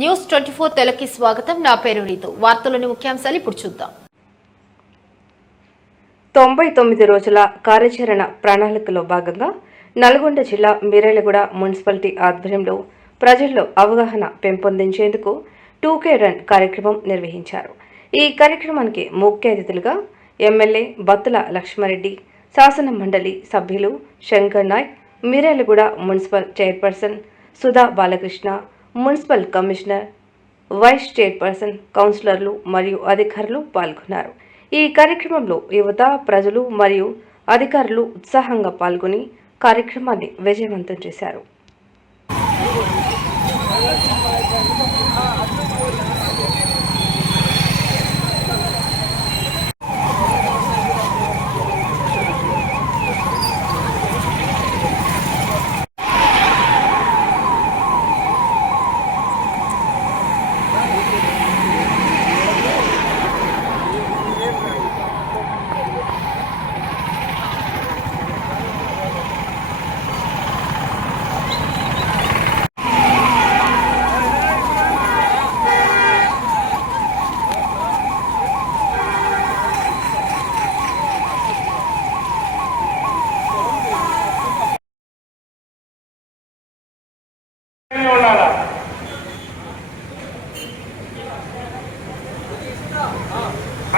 News 24 తెలుగుకి స్వాగతం. నా పేరు రీతు. వార్తలోని ముఖ్యాంశాలు ఇప్పుడు చూద్దాం. 99 రోజుల కార్యాచరణ ప్రణాళికలో భాగంగా నల్గొండ జిల్లా మిర్యాలగూడ మున్సిపాలిటీ ఆధ్వర్యంలో ప్రజల్లో అవగాహన పెంపొందించేందుకు 2K రన్ కార్యక్రమం నిర్వహించారు. ఈ కార్యక్రమానికి ముఖ్య అతిథులుగా ఎమ్మెల్యే బత్తుల లక్ష్మారెడ్డి, శాసన మండలి సభ్యులు Shankar Nayak, Miryalaguda municipal chairperson Sudha Balakrishna, municipal commissioner, vice chairperson, కౌన్సిలర్లు మరియు అధికారులు పాల్గొన్నారు. ఈ కార్యక్రమంలో యువత, ప్రజలు మరియు అధికారులు ఉత్సాహంగా పాల్గొని కార్యక్రమాన్ని విజయవంతం చేశారు.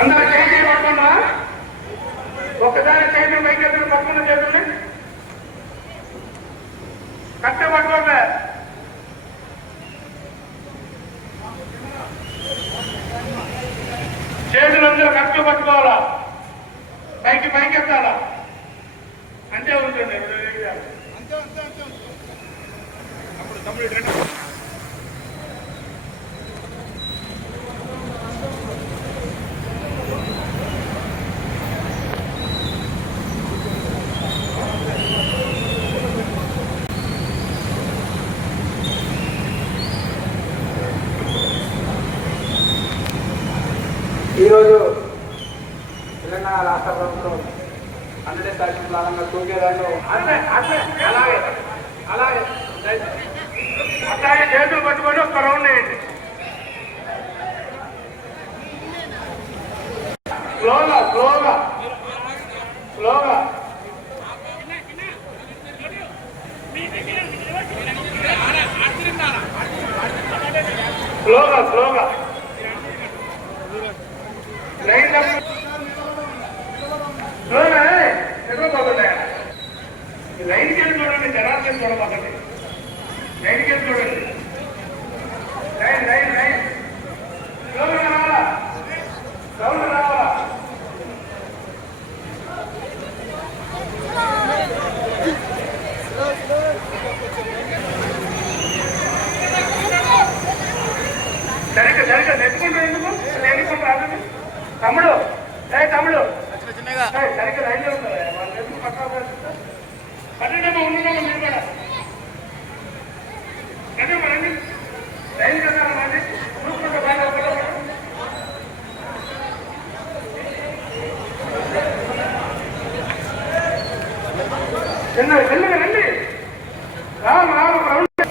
అందరూ చేసి పట్టుకున్నా ఒకసారి చేతులు పైకెత్తులు పట్టుకున్న చేతుల్ని కట్టె పట్టుకోలే చేతులందరూ కట్టె పట్టుకోవాలా, పైకెత్తాలా, అంతే ఉంటుంది. అప్పుడు తమ్ముడు ఈరోజు తెలంగాణ రాష్ట్ర ప్రభుత్వం 100 తారీఖు భాగంగా 2K రన్ను అలాగే చేతులు పట్టుకొని ఒక రౌండ్ వేయండి. స్లోగా స్లోగా స్లోగా స్లోగా స్లోగా లైన్ ఎక్కడిపోతుందా? లైన్కి వెళ్ళి చూడండి, జనాలకి చూడబోకండి. లైన్కి వెళ్ళి చూడండి. లైన్ లైన్ లైన్ స్లోగా రావాలా, సౌండ్ రావాలా. సరిగ్గా నెట్టుకుంటూ ఎందుకు నెట్టుకుంటూ రాదు తమ్ముడు. తమ్ముడు సరిగ్గా రైల్లో ఉంటారు వాళ్ళు ఎందుకు పక్కన పన్నెండమ్మా ఉండడమ్మా మీరు కూడా కదమ్మా రండి. రైలు కదా రండి, చూసుకుంటూ బాగా చిన్నగా రండి. రామ రౌండ్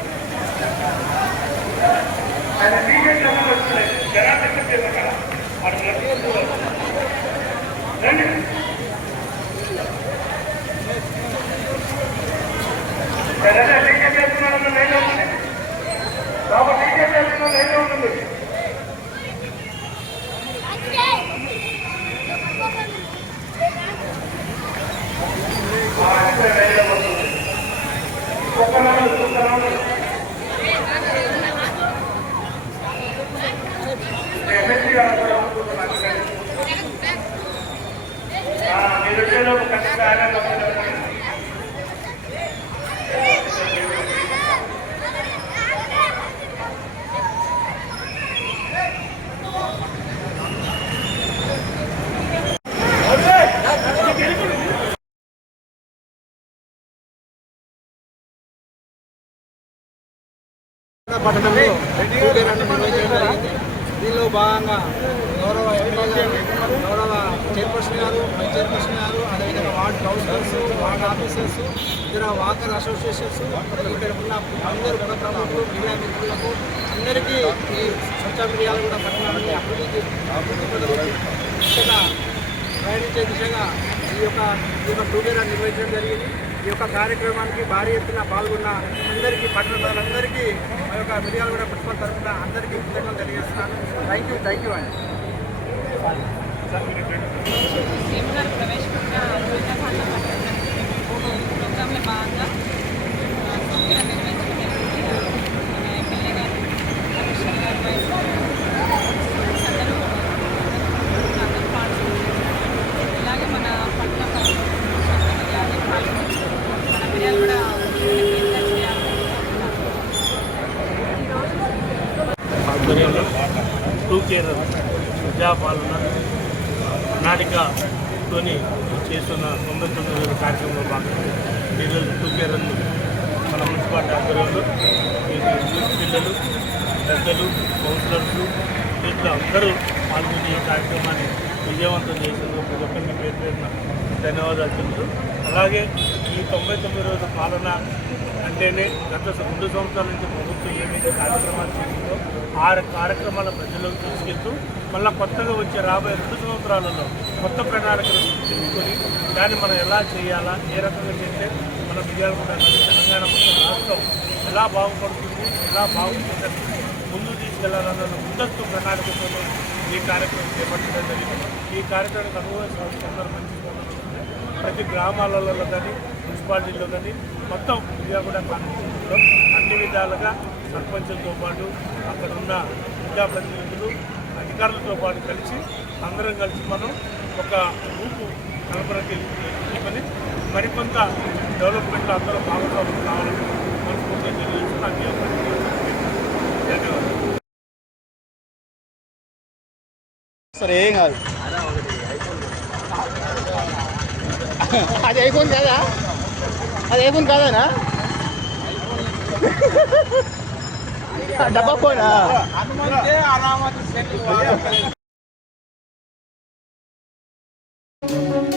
ఆయన టీషర్ట్ వస్తున్నాయి జనాలు రండి. టీషర్ట్ వేసుకున్నాడు లైన్ ఉంటుంది, బాబా టీషర్ట్ వేసుకున్న లైన్ ఉంటుంది. మీరు ఖచ్చితంగా పట్టణంలో 2K రన్ నిర్వహించడం జరిగింది. దీనిలో భాగంగా గౌరవ ఎమ్మెల్యే గారు, గౌరవ చైర్పర్సన్ గారు, వైస్ చైర్పర్సన్ గారు, అదేవిధంగా వార్డ్ కౌన్సిలర్స్, వార్డ్ ఆఫీసర్స్, ఇతర వాకర్ అసోసియేషన్స్, ఇక్కడ ఉన్న అందరూ కూడా ప్రముఖులు, మీడియా మిత్రులకు అందరికీ ఈ స్వచ్ఛ మీడియాలు కూడా పట్టణాన్ని అభివృద్ధి దిశగా ప్రయాణించే దిశగా ఈ యొక్క టూగెదర్ నిర్వహించడం జరిగింది. ఈ యొక్క కార్యక్రమానికి భారీ ఎత్తున పాల్గొన్న అందరికీ పట్టణ ప్రజలందరికీ ఆ యొక్క మిర్యాల కూడా ప్రిన్సిపల్ తరఫున అందరికీ కృతజ్ఞతలు తెలియజేస్తున్నాను. థ్యాంక్ యూ అండి. కేంద్రాలు ప్రవేశపెట్టిన ప్రోగ్రాంలో భాగంగా నిర్వహించడం జరిగింది. ఎమ్మెల్యే గారు, కమిషనర్ గారు, వైస్ అందరూ ఇలాగే మన పట్టణ పాల్గొని మన మిర్యాలు కూడా ఆధ్వర్యంలో టూకేర్ ప్రజాపాలన ప్రణాళికతోని చేస్తున్న 99 కార్యక్రమంలో భాగంగా ఈరోజు టూకేర్ను మన మున్సిపాలిటీ ఆధ్వర్యంలో పిల్లలు, పెద్దలు, కౌన్సిలర్స్ దీంట్లో అందరూ పాల్గొని ఈ కార్యక్రమాన్ని విజయవంతం చేసేందుకు ప్రతి ఒక్కరికి పేరు పేరున ధన్యవాదాలు తెలుపుతూ, అలాగే ఈ 99 రోజుల పాలన అంటేనే గత 2 సంవత్సరాల నుంచి ప్రభుత్వం ఏమైతే కార్యక్రమాలు చేసిందో ఆ కార్యక్రమాల ప్రజల్లోకి తీసుకెళ్తూ మళ్ళీ కొత్తగా వచ్చే రాబోయే 2 సంవత్సరాలలో కొత్త ప్రణాళికలు తెలుసుకొని దాన్ని మనం ఎలా చేయాలా, ఏ రకంగా చేస్తే మన మిర్యాలగూడ తెలంగాణ మొత్తం రాష్ట్రం ఎలా బాగుపడుతుంది, ఎలా బాగుంటుందని ముందుకు తీసుకెళ్లాలన్న ముందస్తు ప్రణాళికతో ఈ కార్యక్రమం చేపట్టడం జరిగింది. ఈ కార్యక్రమానికి అనుభవం మంచి ప్రతి గ్రామాలలో కానీ మున్సిపాలిటీలో కానీ మొత్తం మిర్యాలగూడ కాన్స్టిట్యూన్సీలో అన్ని విధాలుగా సర్పంచులతో పాటు అక్కడ ఉన్న ప్రజాప్రతినిధులు, అధికారులతో పాటు కలిసి అందరం కలిసి మనం ఒక రూపు కల్పనకి తీసుకొని మరికొంత డెవలప్మెంట్లో అందరూ భాగస్వాములు కావాలని మనస్ఫూర్తిగా తెలియజేస్తున్నాను. ధన్యవాదాలు. సరే ఏం కాదు, అది ఐఫోన్ కాదా? అది ఐఫోన్ కాదానా? డబ్బా ఫోనా?